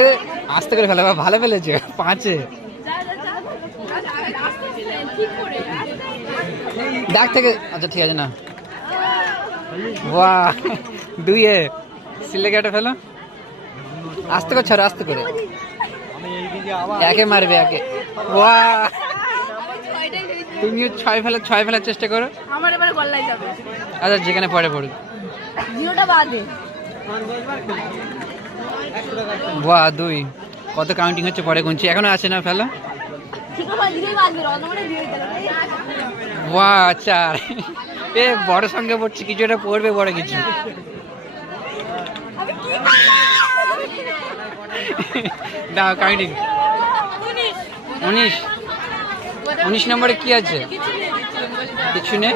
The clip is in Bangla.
এ আস্তে করে ফেলে, ভালো ফেলেছে 5-এ। ডাক থেকে, আচ্ছা ঠিক আছে না। বাহ, 2-এ সিলে কেটে ফেলো। আস্তে করে ছাড়ো, আস্তে করে। একে মারবে, একে। বাহ, তুমিও 6 ফেলার চেষ্টা করো। আমার এবারে গল্লাই যাবে। আচ্ছা যেখানে পড়ে পড়ুক। জিরোটা বাদে। বাহ, 2। কত কাউন্টিং হচ্ছে পরে গুনছি, এখনো আছে না ফেলো। ঠিক আছে, জিরোই বাদবে, অতমানে জিরোই দিলাম। বাহ, 4। এ বড় সঙ্গে পড়ছে, কিছু একটা পড়বে বড় কিছু। দাও কাউন্টিং। 19 নম্বরে কি আছে? কিছু নেই।